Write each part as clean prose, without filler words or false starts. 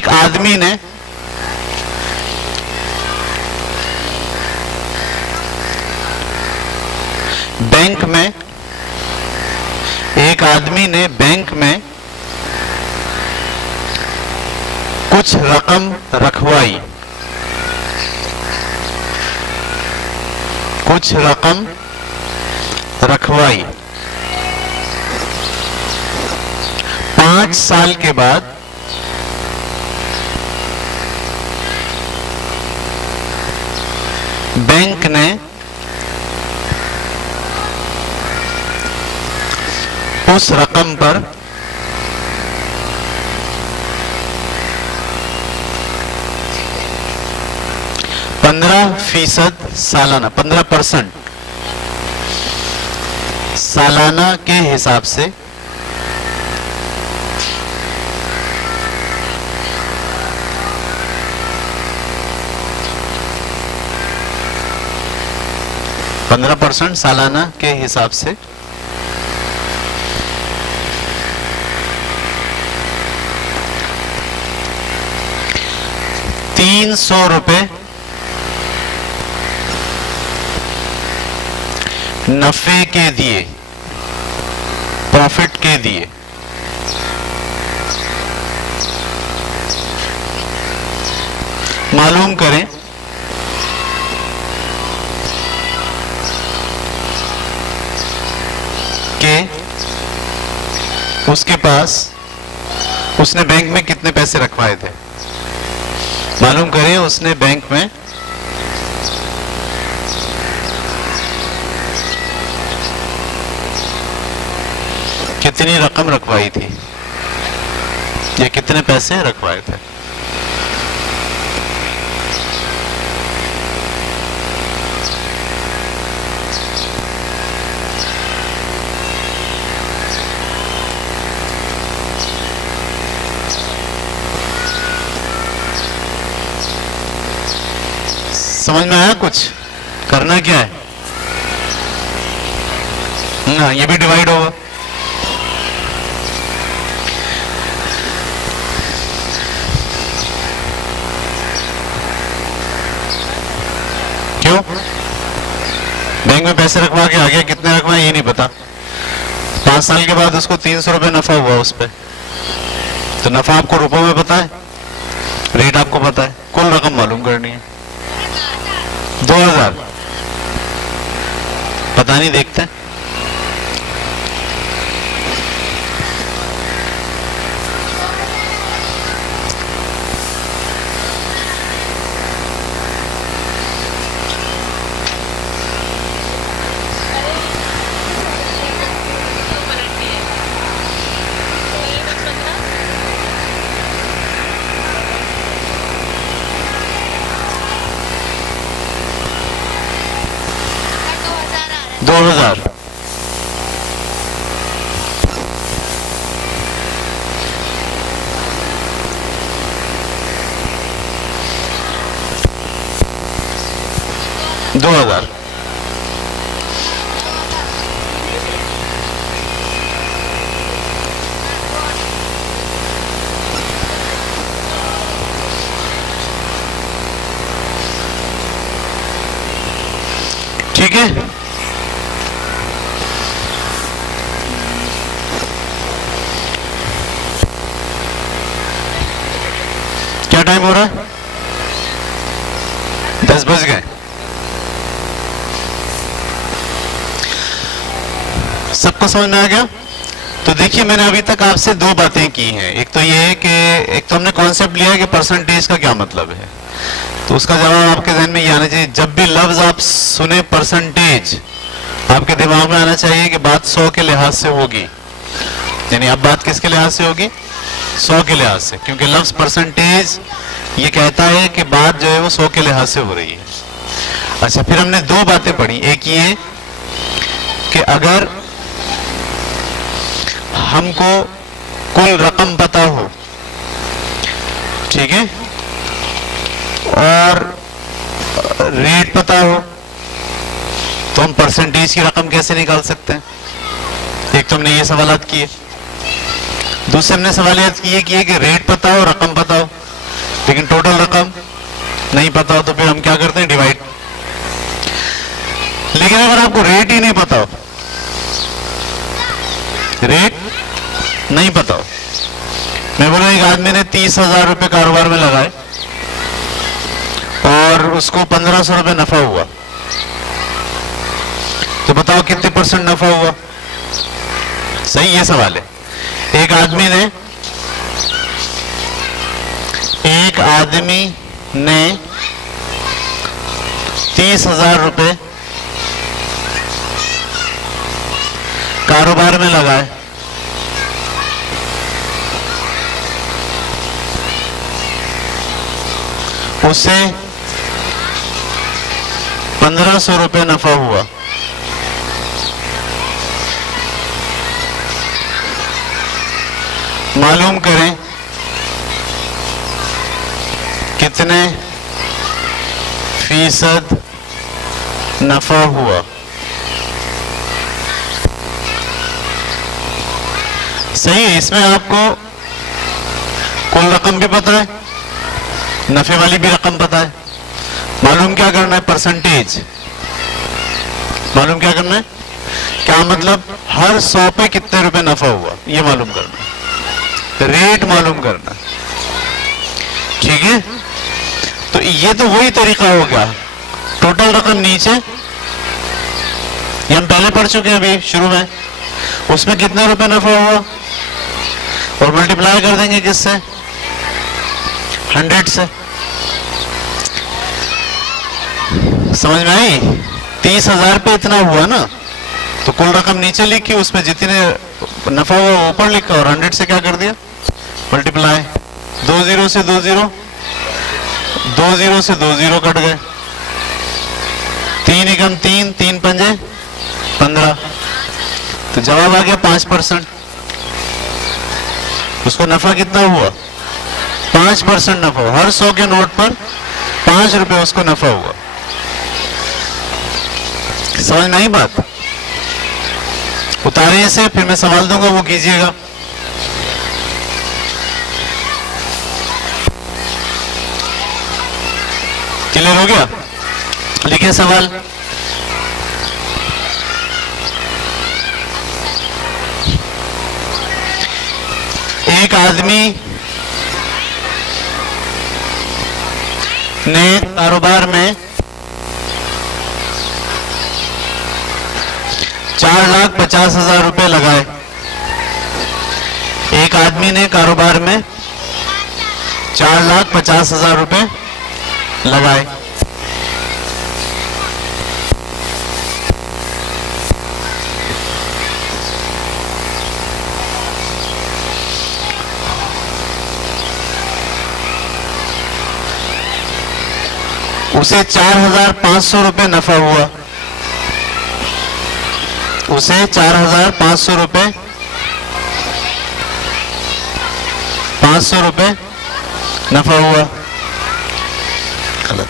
एक आदमी ने बैंक में कुछ रकम रखवाई। 5 साल के बाद बैंक ने उस रकम पर 15% सालाना 15% सालाना के हिसाब से सालाना के हिसाब से 300 रुपए नफे के दिए, प्रॉफिट के दिए। मालूम करें कि उसके पास उसने बैंक में कितने पैसे रखवाए थे। मालूम करें उसने बैंक में कितनी रकम रखवाई थी या कितने पैसे रखवाए थे। समझ में आया कुछ? करना क्या है ना, ये भी डिवाइड होगा। क्यों? बैंक में पैसे रखवा के आ गया, कितने रखवाए ये नहीं पता। 5 साल के बाद उसको 300 रुपए नफा हुआ उस पे, तो नफा आपको रुपयों में पता है, रेट आपको पता है, कुल रकम मालूम करनी है। 2000 पता नहीं, देखते हैं। दो हजार ठीक है। क्या टाइम हो रहा है? 10 बज गए। सबको समझ में आ गया? तो देखिए मैंने अभी तक आपसे 2 बातें की हैं। एक तो ये है कि एक तो हमने कॉन्सेप्ट लिया है कि परसेंटेज का क्या मतलब है, तो उसका जवाब आपके ज़हन में ये आना चाहिए। जब भी लफ्ज आप सुने परसेंटेज, आपके दिमाग में आना चाहिए कि बात 100 के लिहाज से होगी। यानी अब बात किसके लिहाज से होगी? 100 के लिहाज से, क्योंकि लफ्ज परसेंटेज ये कहता है कि बात जो है वो 100 के लिहाज से हो रही है। अच्छा, फिर हमने 2 बातें पढ़ी। एक ये कि अगर हमको कुल रकम पता हो, ठीक है, और रेट पता हो, तो हम परसेंटेज की रकम कैसे निकाल सकते हैं? एक तो हमने ये सवालात किए। दूसरे हमने सवालियत किए कि रेट पता हो, रकम पता हो, नहीं पता हो तो फिर हम क्या करते हैं, डिवाइड। लेकिन अगर आपको रेट ही नहीं पता हो, रेट नहीं पता हो, मैं बोला एक आदमी ने 30,000 रुपए कारोबार में लगाए और उसको 1,500 रुपए नफा हुआ, तो बताओ कितने % नफा हुआ? सही, ये सवाल है। एक आदमी ने 30,000 रुपए कारोबार में लगाए, उससे 1,500 रुपए नफा हुआ। मालूम करें कितने फीसद नफा हुआ। सही है, इसमें आपको कुल रकम भी पता है, नफे वाली भी रकम पता है। मालूम क्या करना है, परसेंटेज। मालूम क्या करना है, क्या मतलब हर 100 पे कितने रुपए नफा हुआ, ये मालूम करना है, रेट मालूम करना। ठीक है, तो ये तो वही तरीका हो गया। टोटल रकम नीचे, ये हम पहले पढ़ चुके हैं अभी शुरू में, उसमें कितने रुपए नफा हुआ और मल्टीप्लाई कर देंगे किससे, 100 से। समझ में आई? 30,000 पे इतना हुआ ना, तो कुल रकम नीचे लिखी, उसमें जितने नफा हुआ ऊपर लिखा और 100 से क्या कर दिया, मल्टीप्लाई। 2 0 से 2 0, 2 0 से 2 0 कट गए, 3 एकम 3, 3 पंजे 15, तो जवाब आ गया 5%। उसको नफा कितना हुआ, 5% नफा हुआ। हर 100 के नोट पर 5 रुपए उसको नफा हुआ। समझ नहीं बात? उतारिए से, फिर मैं सवाल दूंगा, वो कीजिएगा। क्लियर हो गया? लिखिए सवाल। एक आदमी ने कारोबार में 4,50,000 रुपए लगाए। एक आदमी ने कारोबार में 4,50,000 रुपए लगाए। उसे 4,500 रुपए नफा हुआ। उसे 4,500 रुपए 500 रुपए नफा हुआ। गलत।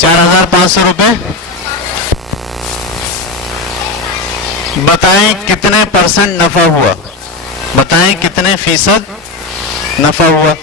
4,500 रुपए, बताएं कितने % नफा हुआ, बताएं कितने फीसद नफा हुआ।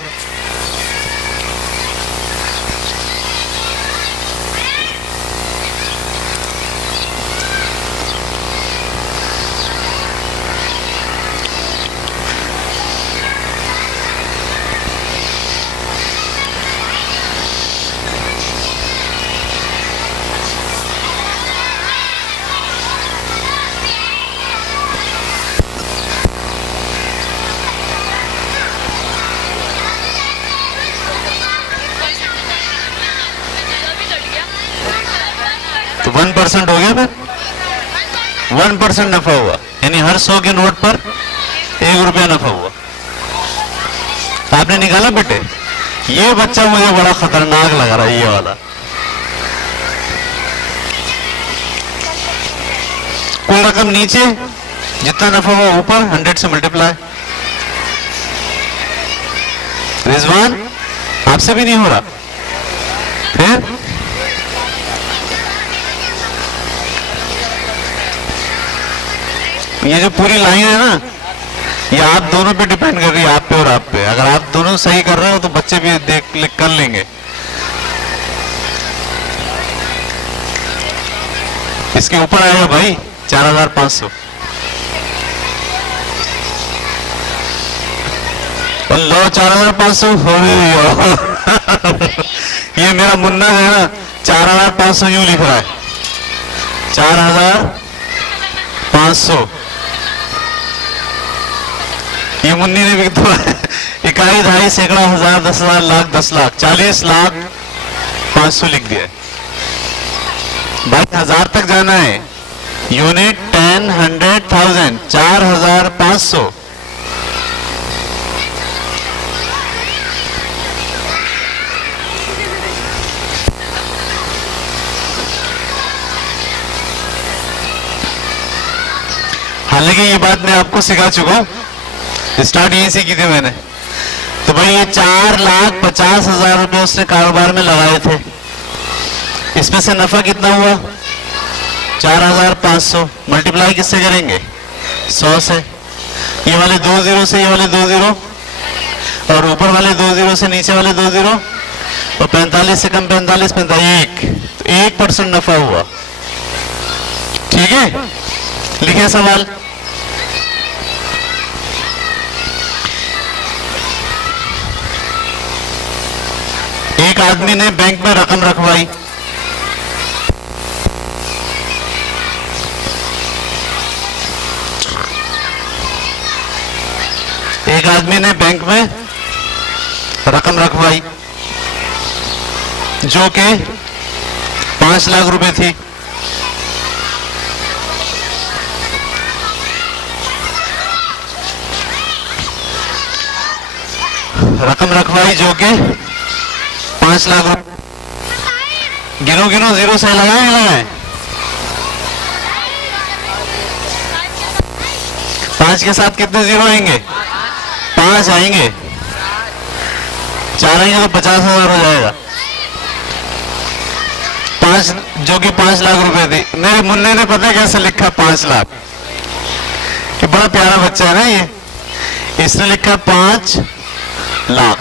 तो 1% हो गया फिर, 1% नफा हुआ, यानी हर 100 के नोट पर 1 रुपया नफा हुआ। आपने निकाला बेटे? ये बच्चा मुझे बड़ा खतरनाक लग रहा है, ये वाला। कुल रकम नीचे, जितना नफा हुआ ऊपर, 100 से मल्टीप्लाई। रिजवान आपसे भी नहीं हो रहा? फिर ये जो पूरी लाइन है ना, ये आप दोनों पे डिपेंड कर रही है, आप पे और आप पे। अगर आप दोनों सही कर रहे हो तो बच्चे भी देख लिख कर लेंगे। इसके ऊपर आएगा भाई 4500। लो 4500 हो ये मेरा मुन्ना है ना 4500 यूं लिख रहा है 4500। ये मुन्नी ने भी तो इकाई दहाई सैकड़ा हजार 10,000 लाख 10 लाख 40 लाख 500 लिख दिया है भाई। 1000 तक जाना है। यूनिट 10, 100, 1000 4500। हालांकि ये बात मैं आपको सिखा चुका हूं, स्टार्ट यही सीखी थी मैंने। तो भाई ये 4,50,000 रुपए उसने कारोबार में लगाए थे। इसमें से नफा कितना हुआ 4,500। मल्टीप्लाई किससे करेंगे 100 से। ये वाले 2 जीरो से ये वाले 2 जीरो और ऊपर वाले 2 जीरो से नीचे वाले 2 जीरो और 45 से कम 45 1। तो 1% नफा हुआ। ठीक है, लिखे सवाल। एक आदमी ने बैंक में रकम रखवाई। एक आदमी ने बैंक में रकम रखवाई जो कि 5 लाख रुपए थी। रकम रखवाई जो कि 5 लाख रुपए। गिनो गिनो, जीरो से लगाए लगाए 5 के साथ कितने जीरो आएंगे 5 आएंगे। 4 आएंगे तो 50,000 हो जाएगा। 5 जो कि 5 लाख रुपए थी। मेरे मुन्ने ने पता कैसे लिखा 5 लाख। कि बड़ा प्यारा बच्चा है ना ये, इसने लिखा 5 लाख।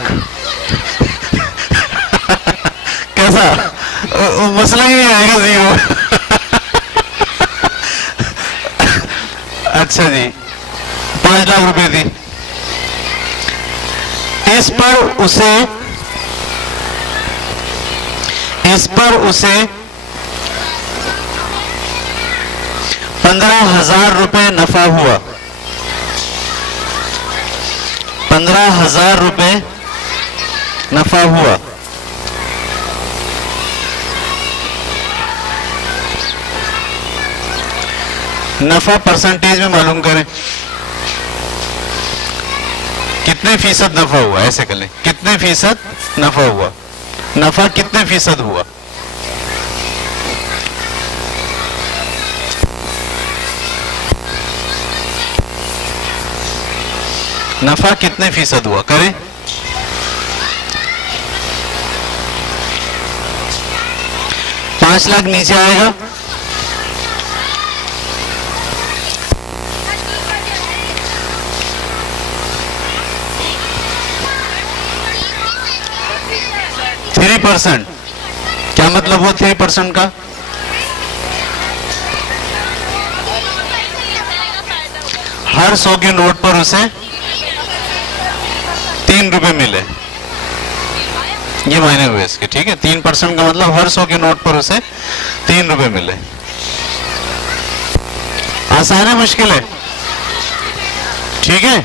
कैसा मसला ही नहीं आएगा जीरो। अच्छा जी, 5 लाख रुपए थी। इस पर उसे 15,000 रुपए नफा हुआ। 15,000 रुपए नफा हुआ। नफा परसेंटेज में मालूम करें कितने फीसद नफा हुआ। ऐसे कर लें, कितने फीसद नफा हुआ। नफा कितने फीसद हुआ। नफा कितने फीसद हुआ करें। 5 लाख नीचे आएगा। %। क्या मतलब वो 3% का। हर 100 के नोट पर उसे 3 रुपए मिले। ये मायने हुए इसके। ठीक है, 3% का मतलब हर 100 के नोट पर उसे 3 रुपए मिले। आसान है मुश्किल है। ठीक है,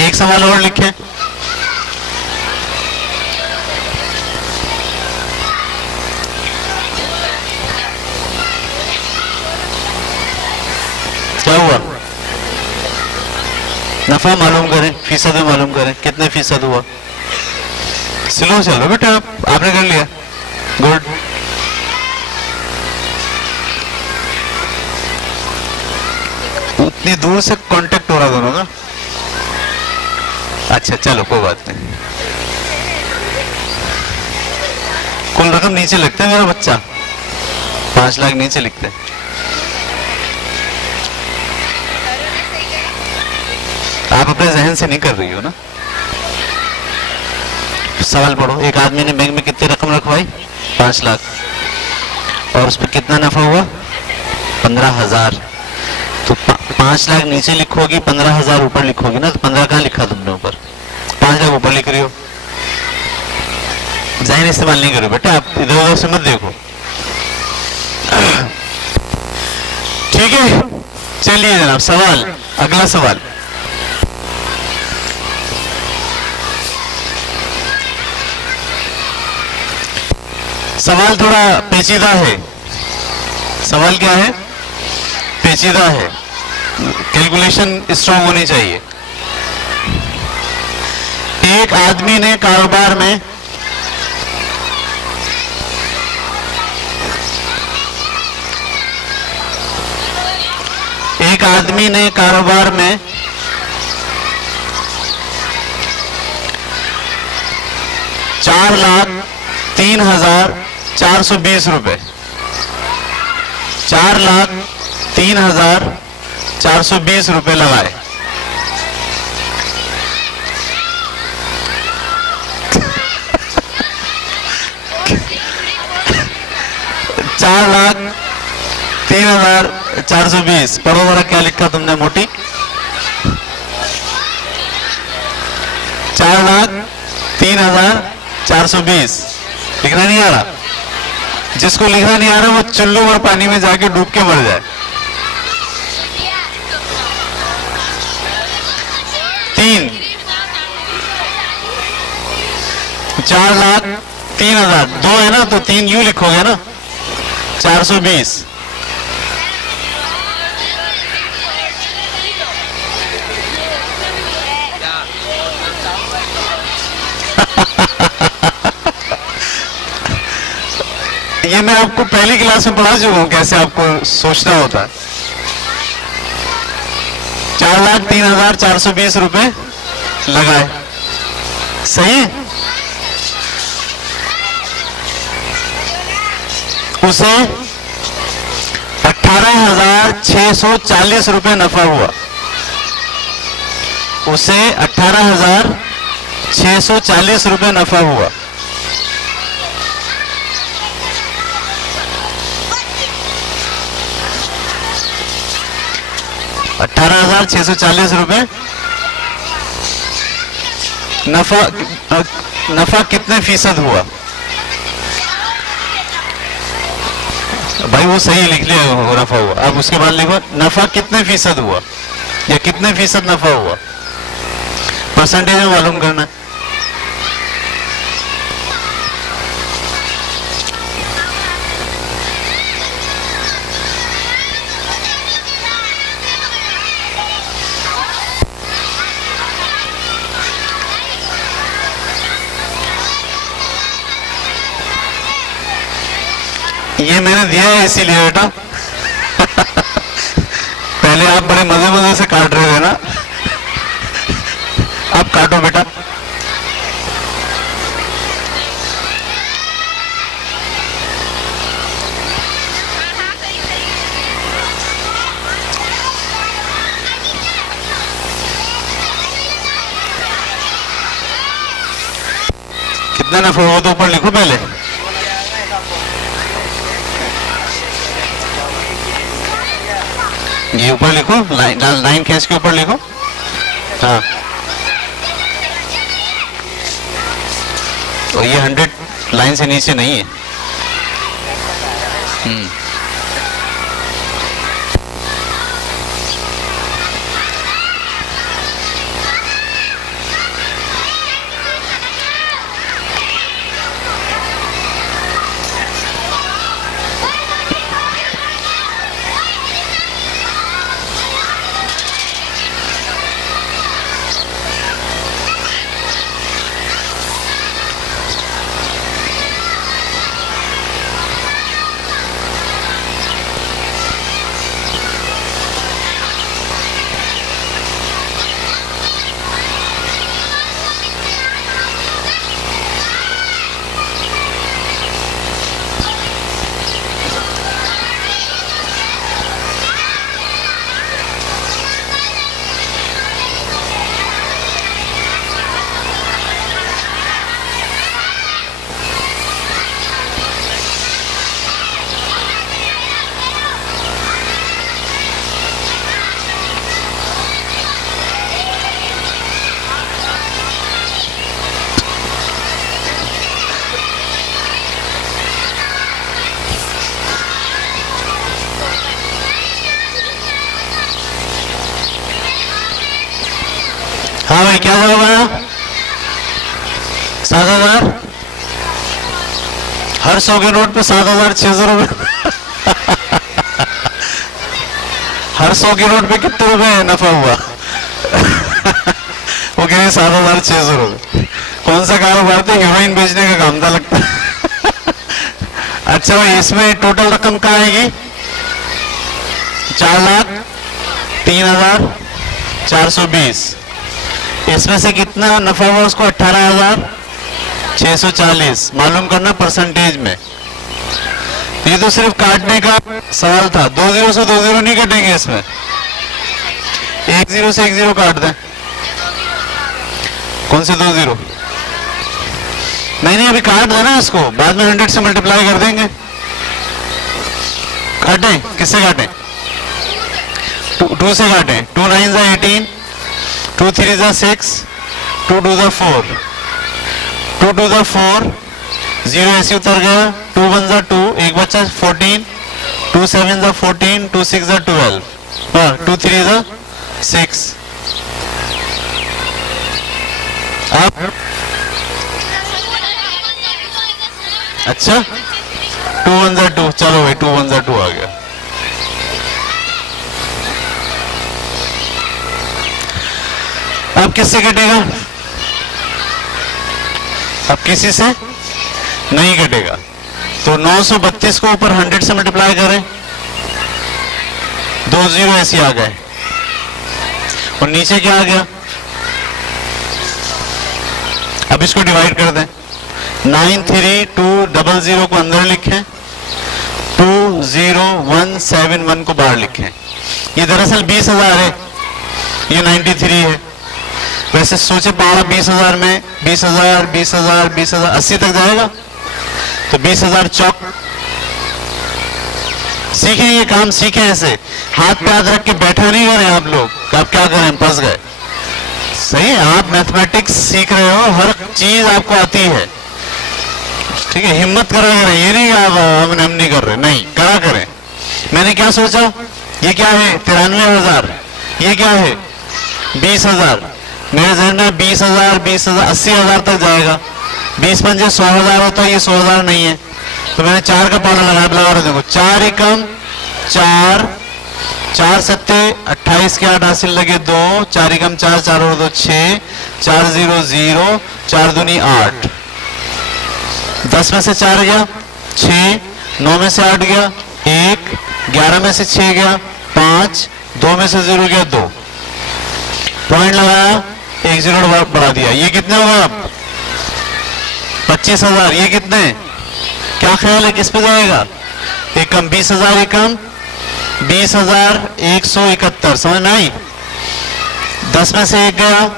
एक सवाल और लिखें। क्या हुआ। नफा मालूम करें, फीसद में मालूम करें कितने फीसद हुआ। स्लो चलो बेटा, आपने कर लिया, गुड। उतनी दूर से कांटेक्ट हो रहा दोनों का। अच्छा चलो कोई बात नहीं। कुल रकम नीचे लिखते है मेरा बच्चा, 5 लाख नीचे लिखते हैं। आप अपने जहन से नहीं कर रही हो ना। सवाल पढ़ो। एक आदमी ने बैंक में कितनी रकम रखवाई? 5 लाख। और उस पर कितना नफा हुआ? 15,000। तो 5 लाख नीचे लिखोगी, 15,000 ऊपर लिखोगी ना, तो 15 कहाँ लिखा तुमने ऊपर? 5 लाख ऊपर लिख रही हो। जहन इस्तेमाल नहीं करो बेटा, आप इधर उधर से मत देखो। ठीक है, चलिए जनाब, सवाल, अगला सवाल। सवाल थोड़ा पेचीदा है। सवाल क्या है? पेचीदा है, कैलकुलेशन स्ट्रांग होनी चाहिए। एक आदमी ने कारोबार में एक आदमी ने कारोबार में 4,03,420 रुपए, 4,03,420 रुपए लगाए। चार लाख 3,420। पढ़ो बड़ा, क्या लिखा तुमने मोटी? 4,03,420। लिखना नहीं आ रहा? जिसको लिखना नहीं आ रहा वो चुल्लू और पानी में जाके डूब के मर जाए। 4,03,000 दो है ना, तो 3 यू लिखोगे ना, 420। ये मैं आपको पहली क्लास में पढ़ा चुका हूं, कैसे आपको सोचना होता है। 4,03,420 रुपए लगाए, सही। उसे 18,640 रुपए नफा हुआ। उसे 18,640 रुपए नफा हुआ। ₹18,640 नफा कितने फीसद हुआ? भाई वो सही लिख लिया, नफा हुआ। अब उसके बाद लिखो नफा कितने फीसद हुआ, या कितने फीसद नफा हुआ। परसेंटेज में मालूम करना। ये मैंने दिया है इसीलिए बेटा। पहले आप बड़े मजे मजे से काट रहे थे ना, अब काटो बेटा। कितना नफा हुआ तो ऊपर लिखो पहले। ये ऊपर लिखो, लाइन खींच के ऊपर लिखो। हाँ, और ये 100 लाइन से नीचे नहीं है। हाँ भाई, क्या जवाब आया? 7,000। हर 100 के नोट पे 7,600 रुपए। हर 100 के नोट पे कितने रुपए नफा हुआ? वो कह रहे 7,600 रुपए। कौन सा कारोबार था? हीरोइन बेचने का काम था लगता है। अच्छा भाई, इसमें टोटल रकम क्या आएगी? 4,03,420। इसमें से कितना नफा हुआ उसको? 18,640। मालूम करना परसेंटेज में। ये तो सिर्फ काटने का सवाल था। 2 जीरो से 2 जीरो नहीं कटेंगे इसमें। 1 जीरो से 1 जीरो काट दें। कौन से 2 जीरो? नहीं, अभी काट देना इसको, बाद में 100 से मल्टीप्लाई कर देंगे। काटें, किससे काटें? 2 से काटें। 2 9 जा 18, 2 3 जा 6, 2 2 जा 4, 2 2 जा 4, 0 ऐसे उतर गया। 2 1 जा 2, एक बच्चा 14, 2 7 जा 14, 2 6 जा 12, 2 3 जा 6। अब अच्छा, 2 1 जा 2, चलो भाई 2 1 जा 2 आ गया। अब किससे कटेगा? अब किसी से नहीं कटेगा। तो 932 को ऊपर 100 से मल्टीप्लाई करें, 2 जीरो ऐसे आ गए, और नीचे क्या आ गया? अब इसको डिवाइड कर दें। 93200 को अंदर लिखें, 20171 को बाहर लिखें। ये दरअसल 20,000 है, ये 93 है। वैसे सोचे पहाड़ा 20,000 में 20,000 20,000 20,000 80 तक जाएगा, तो 20,000 चौक। सीखें, ये काम सीखें। ऐसे हाथ पे हाथ रख के बैठा नहीं करें आप लोग। आप क्या करें, फंस गए। सही है, आप मैथमेटिक्स सीख रहे हो, हर चीज आपको आती है, ठीक है। हिम्मत करा करें, ये नहीं आप हम नहीं कर रहे, नहीं करा करें। मैंने क्या सोचा, ये क्या है? 93,000। ये क्या है? 20,000। मेरे जहन में 20,000 20,000 80,000 तक जाएगा। 20 पंजे 100,000 होता है, ये 100,000 नहीं है, तो मैंने 4 का पाना लगा रहा। देखो 4 एकम 4, 4 सत्ते 28 के 8 हासिल लगे 2, 4 एकम 4, 4 और 2 6, 4 0 0, 4 दूनी 8। 10 में से 4 गया 6, 9 में से 8 गया 1, 11 में से 6 गया 5, 2 में से 0 गया 2। पॉइंट लगाया, 1 जीरो बढ़ा दिया। ये कितने होगा? 25,000। ये कितने? क्या ख्याल है, किस पे जाएगा? एकम 20,000, एकम 20,171। समझ में आई? 10 में से 1 गया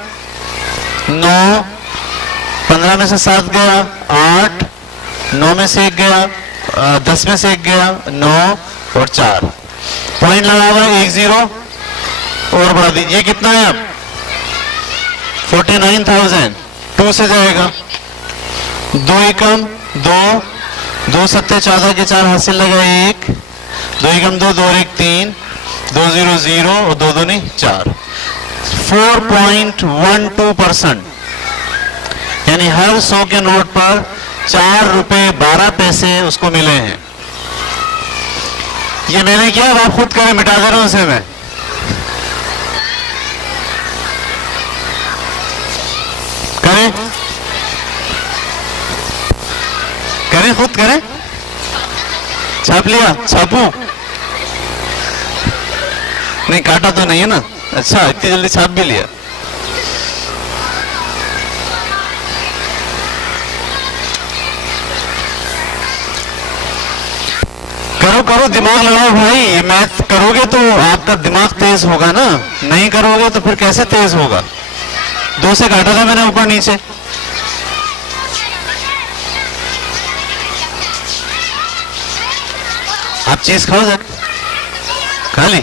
9, 15 में से 7 गया 8, 9 में से 1 गया 10 में से 1 गया 9 और 4। पॉइंट लगा हुआ 1 जीरो और बढ़ा दीजिए। ये कितना है अब? 49,000। 2 से जाएगा, 2 एकम 2, 2 सत्ते 14 के 4 हासिल लगा 1, 2 एकम 2, 2 और 1 3, 2 0 0 और 2 दूनी 4। 4.12%, यानी हर 100 के नोट पर 4 रुपए 12 पैसे उसको मिले हैं। ये मैंने किया, आप खुद करें, मिटा दे रहा हूं उसे मैं। करें करें, खुद करें। छाप लिया? छापू? नहीं, काटा तो नहीं है ना? अच्छा, इतनी जल्दी छाप भी लिया। करो करो, दिमाग लगाओ भाई। ये मैथ करोगे तो आपका दिमाग तेज होगा ना, नहीं करोगे तो फिर कैसे तेज होगा? 2 से काटा था मैंने ऊपर नीचे। आप चीज खाओ, खा ली?